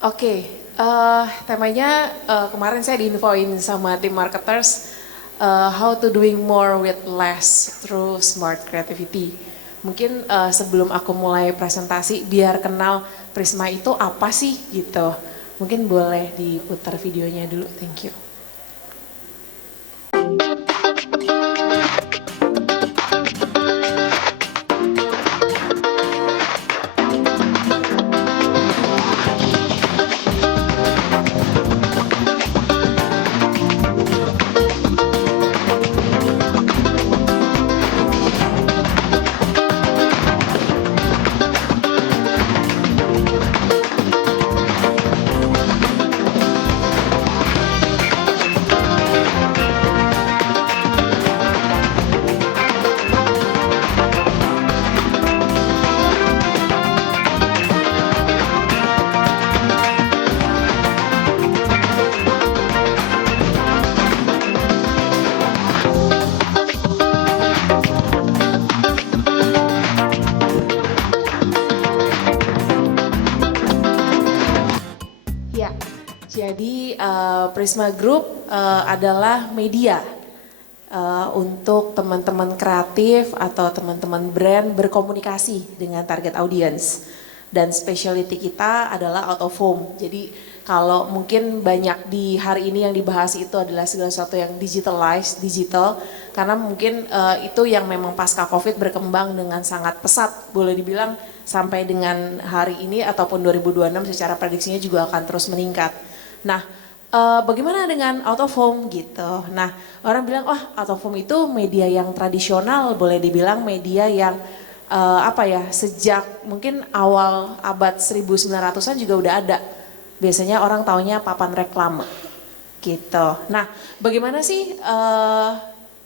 Oke, temanya kemarin saya diinfoin sama tim marketers how to doing more with less through smart creativity. Mungkin sebelum aku mulai presentasi biar kenal Prisma itu apa sih gitu. Mungkin boleh diputar videonya dulu, thank you. Ya, jadi Prisma Group adalah media untuk teman-teman kreatif atau teman-teman brand berkomunikasi dengan target audience. Dan specialty kita adalah out of home. Jadi kalau mungkin banyak di hari ini yang dibahas itu adalah segala sesuatu yang digitalized, digital. Karena mungkin itu yang memang pasca COVID berkembang dengan sangat pesat, boleh dibilang sampai dengan hari ini ataupun 2026 secara prediksinya juga akan terus meningkat. Nah, bagaimana dengan out of home gitu. Nah, orang bilang, wah out of home itu media yang tradisional, boleh dibilang media yang sejak mungkin awal abad 1900-an juga udah ada. Biasanya orang taunya papan reklame gitu. Nah, bagaimana sih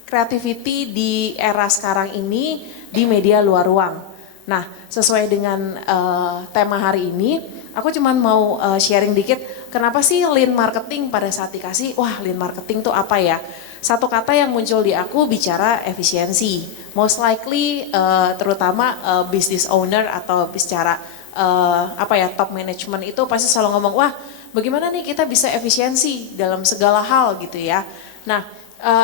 creativity di era sekarang ini di media luar ruang? Nah, sesuai dengan tema hari ini, aku cuman mau sharing dikit, kenapa sih lean marketing pada saat dikasih, wah lean marketing tuh apa ya? Satu kata yang muncul di aku bicara efisiensi. Most likely terutama business owner atau bicara top management itu pasti selalu ngomong, wah bagaimana nih kita bisa efisiensi dalam segala hal gitu ya. Nah,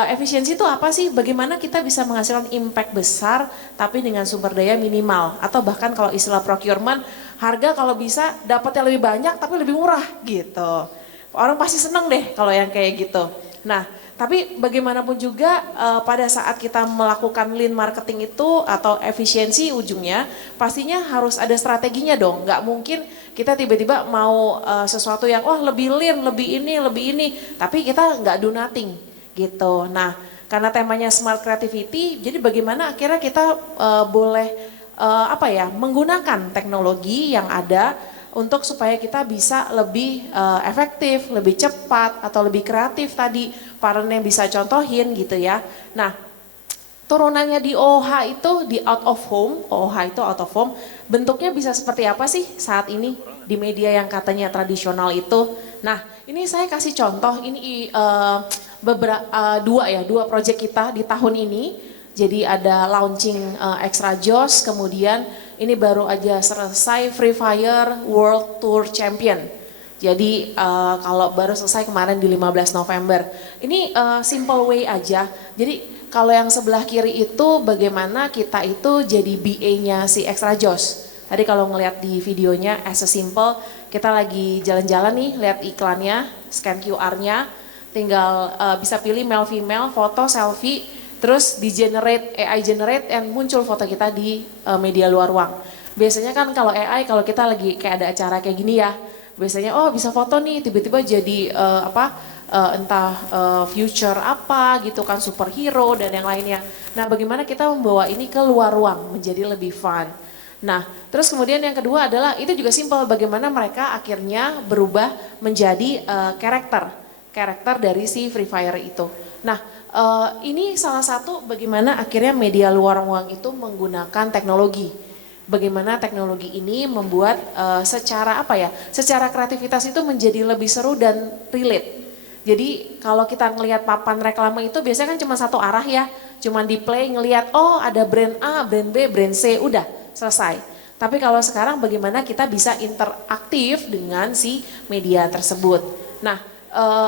efisiensi itu apa sih? Bagaimana kita bisa menghasilkan impact besar tapi dengan sumber daya minimal, atau bahkan kalau istilah procurement, harga kalau bisa dapatnya lebih banyak tapi lebih murah gitu. Orang pasti seneng deh kalau yang kayak gitu. Nah, tapi bagaimanapun juga pada saat kita melakukan lean marketing itu atau efisiensi ujungnya pastinya harus ada strateginya dong. Nggak mungkin kita tiba-tiba mau sesuatu yang lebih lean, lebih ini, tapi kita nggak do nothing gitu. Nah, karena temanya smart creativity, jadi bagaimana akhirnya kita boleh menggunakan teknologi yang ada untuk supaya kita bisa lebih efektif, lebih cepat atau lebih kreatif tadi partnernya bisa contohin gitu ya. Nah, turunannya di OOH itu di out of home, OOH itu out of home, bentuknya bisa seperti apa sih saat ini di media yang katanya tradisional itu. Nah, ini saya kasih contoh, ini dua project kita di tahun ini. Jadi ada launching Extra Joss, kemudian ini baru aja selesai Free Fire World Tour Champion. Jadi kalau baru selesai kemarin di 15 November. Ini simple way aja. Jadi kalau yang sebelah kiri itu bagaimana kita itu jadi BA-nya si Extra Joss. Tadi kalau ngelihat di videonya as a simple, kita lagi jalan-jalan nih, lihat iklannya, scan QR-nya, tinggal bisa pilih male female, foto, selfie, terus di generate, AI generate, and muncul foto kita di media luar ruang. Biasanya kan kalau AI, kalau kita lagi kayak ada acara kayak gini ya, biasanya bisa foto nih, tiba-tiba jadi future apa gitu kan, superhero dan yang lainnya. Nah, bagaimana kita membawa ini ke luar ruang menjadi lebih fun. Nah, terus kemudian yang kedua adalah itu juga simpel, bagaimana mereka akhirnya berubah menjadi karakter dari si Free Fire itu. Nah, ini salah satu bagaimana akhirnya media luar ruang itu menggunakan teknologi. Bagaimana teknologi ini membuat secara kreativitas itu menjadi lebih seru dan relate. Jadi kalau kita ngelihat papan reklame itu biasanya kan cuma satu arah ya, cuma di play ngelihat ada brand A, brand B, brand C, udah selesai. Tapi kalau sekarang bagaimana kita bisa interaktif dengan si media tersebut. Nah,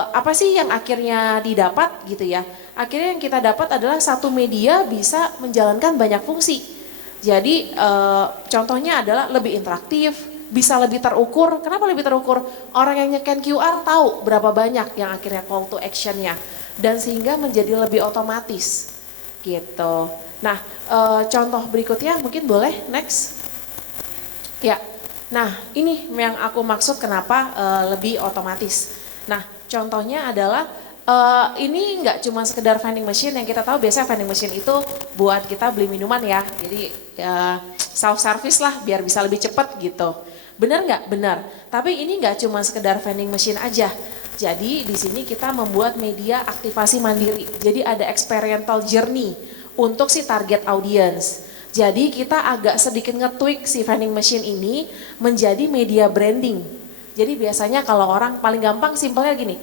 apa sih yang akhirnya didapat gitu ya? Akhirnya yang kita dapat adalah satu media bisa menjalankan banyak fungsi. Jadi contohnya adalah lebih interaktif, bisa lebih terukur. Kenapa lebih terukur? Orang yang nge-scan QR tahu berapa banyak yang akhirnya call to action-nya. Dan sehingga menjadi lebih otomatis gitu. Nah, contoh berikutnya mungkin boleh next. Ya, nah ini yang aku maksud kenapa lebih otomatis. Nah, contohnya adalah ini nggak cuma sekedar vending machine. Yang kita tahu biasanya vending machine itu buat kita beli minuman ya. Jadi self service lah biar bisa lebih cepat gitu. Benar nggak? Benar. Tapi ini nggak cuma sekedar vending machine aja. Jadi di sini kita membuat media aktivasi mandiri. Jadi ada experiential journey untuk si target audience. Jadi kita agak sedikit nge-tweak si vending machine ini menjadi media branding. Jadi biasanya kalau orang paling gampang simpelnya gini,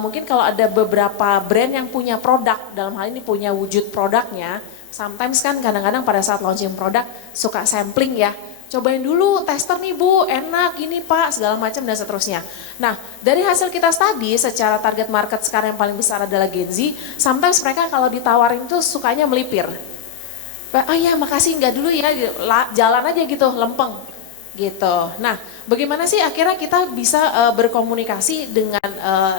mungkin kalau ada beberapa brand yang punya produk, dalam hal ini punya wujud produknya, sometimes kan kadang-kadang pada saat launching produk suka sampling ya, cobain dulu tester nih Bu, enak gini Pak, segala macam dan seterusnya. Nah dari hasil kita study secara target market sekarang yang paling besar adalah Gen Z, sometimes mereka kalau ditawarin tuh sukanya melipir. Ah ya makasih nggak dulu ya, jalan aja gitu, lempeng gitu. Nah bagaimana sih akhirnya kita bisa berkomunikasi dengan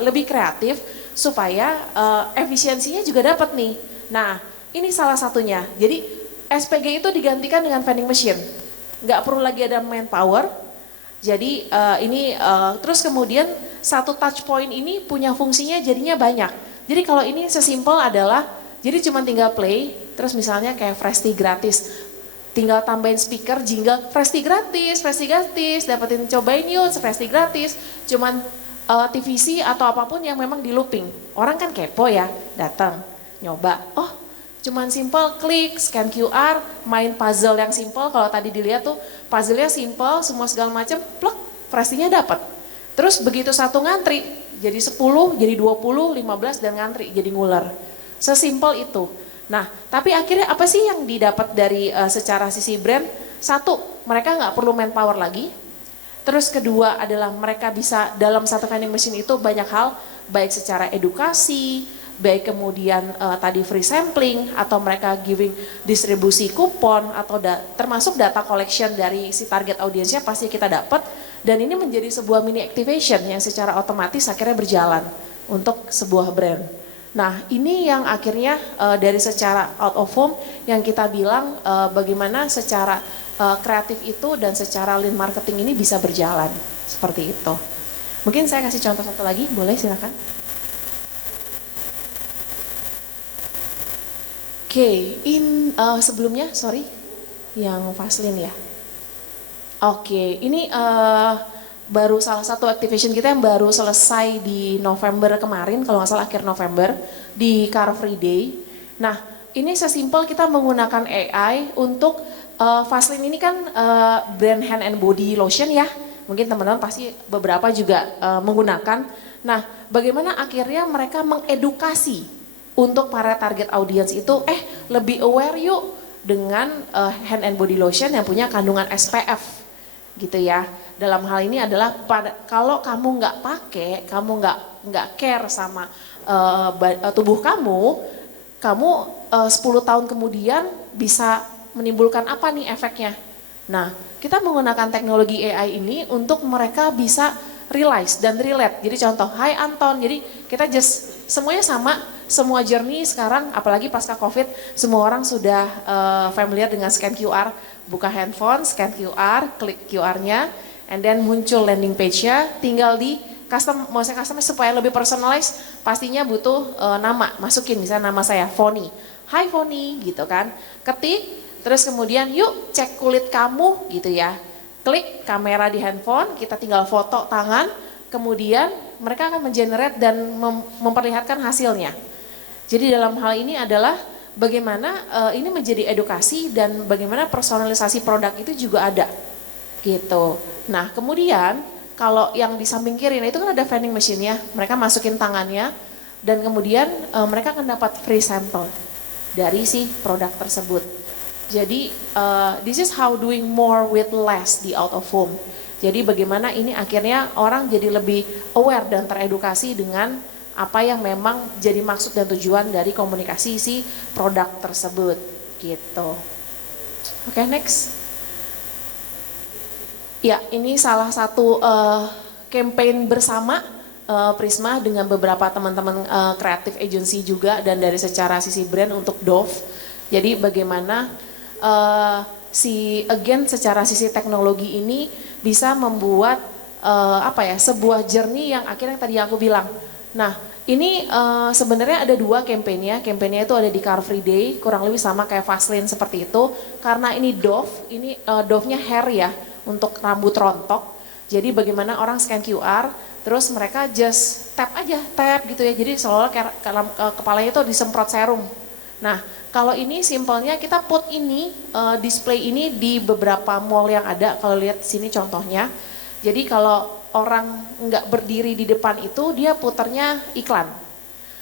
lebih kreatif supaya efisiensinya juga dapat nih. Nah ini salah satunya, jadi SPG itu digantikan dengan vending machine. Nggak perlu lagi ada manpower, jadi ini terus kemudian satu touch point ini punya fungsinya jadinya banyak. Jadi kalau ini sesimpel adalah, jadi cuma tinggal play, terus misalnya kayak Freshly gratis, tinggal tambahin speaker, jingle Freshly gratis, dapetin cobain yuk Freshly gratis, cuman TVC atau apapun yang memang di looping. Orang kan kepo ya, datang, nyoba, oh cuman simple klik, scan QR, main puzzle yang simple. Kalau tadi dilihat tuh puzzle-nya simple, semua segala macam, plek, Freshly-nya dapat. Terus begitu satu ngantri, jadi 10, jadi 20, 15 dan ngantri, jadi nguler. Sesimpel itu. Nah, tapi akhirnya apa sih yang didapat dari secara sisi brand? Satu, mereka nggak perlu manpower lagi. Terus kedua adalah mereka bisa dalam satu vending machine itu banyak hal, baik secara edukasi, baik kemudian tadi free sampling, atau mereka giving distribusi kupon, atau termasuk data collection dari si target audiensnya pasti kita dapat. Dan ini menjadi sebuah mini activation yang secara otomatis akhirnya berjalan untuk sebuah brand. Nah ini yang akhirnya dari secara out of home yang kita bilang bagaimana secara kreatif itu dan secara lean marketing ini bisa berjalan seperti itu. Mungkin saya kasih contoh satu lagi, boleh silakan. Oke, sebelumnya sorry yang Vaseline ya. Oke, ini baru salah satu activation kita yang baru selesai di November kemarin, kalau nggak salah akhir November, di Car Free Day. Nah, ini sesimpel kita menggunakan AI untuk Vaseline ini kan brand hand and body lotion ya. Mungkin teman-teman pasti beberapa juga menggunakan. Nah, bagaimana akhirnya mereka mengedukasi untuk para target audience itu, lebih aware yuk dengan hand and body lotion yang punya kandungan SPF gitu ya. Dalam hal ini adalah kalau kamu nggak pakai, kamu nggak care sama tubuh kamu 10 tahun kemudian bisa menimbulkan apa nih efeknya. Nah, kita menggunakan teknologi AI ini untuk mereka bisa realize dan relate. Jadi contoh, hai Anton, jadi kita semuanya sama, semua journey sekarang apalagi pasca COVID, semua orang sudah familiar dengan scan QR, buka handphone, scan QR, klik QR-nya, and then muncul landing page-nya, tinggal di mau saya customize supaya lebih personalized, pastinya butuh nama, masukin misalnya nama saya Foni, hai Foni gitu kan, ketik, terus kemudian yuk cek kulit kamu gitu ya, klik kamera di handphone, kita tinggal foto tangan, kemudian mereka akan mengenerate dan memperlihatkan hasilnya. Jadi dalam hal ini adalah bagaimana ini menjadi edukasi dan bagaimana personalisasi produk itu juga ada gitu. Nah kemudian kalau yang di samping kiri, itu kan ada vending machine-nya, mereka masukin tangannya dan kemudian mereka akan dapat free sample dari si produk tersebut. Jadi this is how doing more with less di out of home. Jadi bagaimana ini akhirnya orang jadi lebih aware dan teredukasi dengan apa yang memang jadi maksud dan tujuan dari komunikasi si produk tersebut gitu. Oke, next. Ya, ini salah satu campaign bersama Prisma dengan beberapa teman-teman creative agency juga dan dari secara sisi brand untuk Dove. Jadi bagaimana secara sisi teknologi ini bisa membuat sebuah journey yang akhirnya tadi aku bilang. Nah, ini sebenarnya ada dua campaignnya. Campaignnya itu ada di Car Free Day, kurang lebih sama kayak Fastlane seperti itu. Karena ini Dove, ini Dove-nya hair ya, untuk rambut rontok. Jadi bagaimana orang scan QR, terus mereka just tap gitu ya. Jadi seolah kepalanya itu disemprot serum. Nah, kalau ini simpelnya kita put ini, display ini di beberapa mall yang ada, kalau lihat sini contohnya. Jadi kalau orang nggak berdiri di depan itu, dia puternya iklan.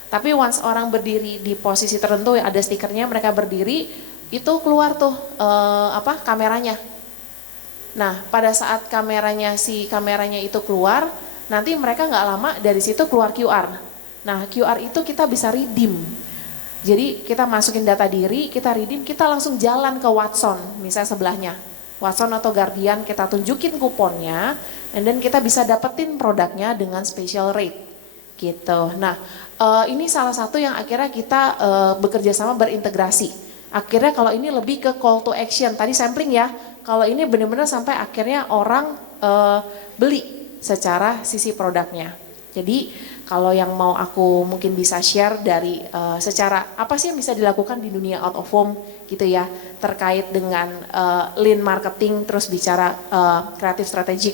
Tapi once orang berdiri di posisi tertentu, ya ada stikernya, mereka berdiri, itu keluar tuh kameranya. Nah, pada saat kameranya itu keluar, nanti mereka nggak lama dari situ keluar QR. Nah, QR itu kita bisa redeem. Jadi kita masukin data diri, kita redeem, kita langsung jalan ke Watson, misalnya sebelahnya. Watson atau Guardian, kita tunjukin kuponnya, and then kita bisa dapetin produknya dengan special rate. Gitu. Nah, ini salah satu yang akhirnya kita bekerja sama berintegrasi. Akhirnya kalau ini lebih ke call to action, tadi sampling ya, kalau ini benar-benar sampai akhirnya orang beli secara sisi produknya. Jadi kalau yang mau aku mungkin bisa share dari secara apa sih yang bisa dilakukan di dunia out of home gitu ya, terkait dengan lean marketing, terus bicara kreatif strategik.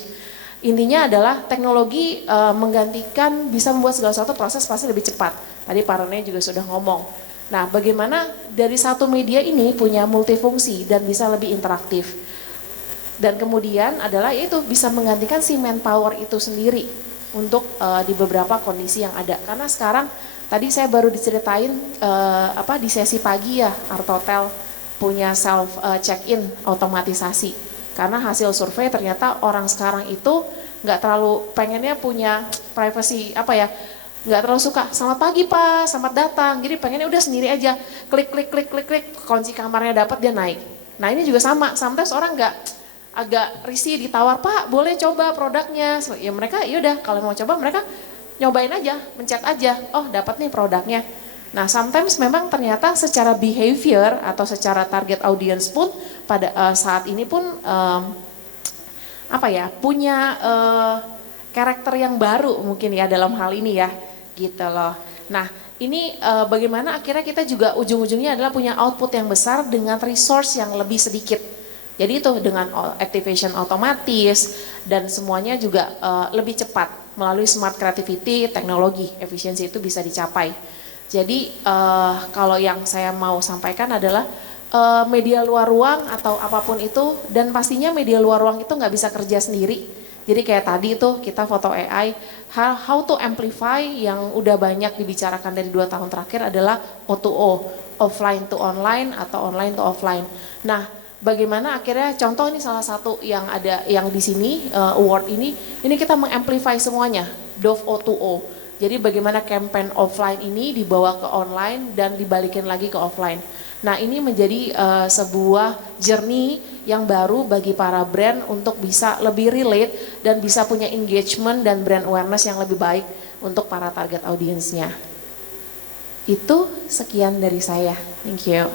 Intinya adalah teknologi menggantikan, bisa membuat segala sesuatu proses pasti lebih cepat. Tadi Pak Rene juga sudah ngomong. Nah, bagaimana dari satu media ini punya multifungsi dan bisa lebih interaktif. Dan kemudian adalah yaitu bisa menggantikan si manpower itu sendiri untuk di beberapa kondisi yang ada. Karena sekarang tadi saya baru diceritain di sesi pagi ya, Art Hotel punya self check-in otomatisasi. Karena hasil survei ternyata orang sekarang itu nggak terlalu pengennya punya privacy nggak terlalu suka, selamat pagi Pak, selamat datang. Jadi pengennya udah sendiri aja, klik, kunci kamarnya dapat dia naik. Nah ini juga sama, sometimes orang nggak agak risih ditawar, Pak boleh coba produknya. Ya mereka yaudah kalau mau coba mereka nyobain aja, mencet aja, oh dapat nih produknya. Nah sometimes memang ternyata secara behavior atau secara target audience pun pada saat ini pun punya karakter yang baru mungkin ya dalam hal ini ya gitu loh. Nah ini bagaimana akhirnya kita juga ujung-ujungnya adalah punya output yang besar dengan resource yang lebih sedikit. Jadi itu dengan activation otomatis dan semuanya juga lebih cepat melalui smart creativity, teknologi, efisiensi itu bisa dicapai. Jadi kalau yang saya mau sampaikan adalah media luar ruang atau apapun itu, dan pastinya media luar ruang itu nggak bisa kerja sendiri. Jadi kayak tadi itu kita foto AI, how to amplify yang udah banyak dibicarakan dari 2 tahun terakhir adalah O2O, offline to online atau online to offline. Nah, bagaimana akhirnya contoh ini salah satu yang ada yang di sini award ini kita mengamplify semuanya, Dove O2O. Jadi bagaimana campaign offline ini dibawa ke online dan dibalikin lagi ke offline. Nah ini menjadi sebuah journey yang baru bagi para brand untuk bisa lebih relate dan bisa punya engagement dan brand awareness yang lebih baik untuk para target audiensnya. Itu sekian dari saya. Thank you.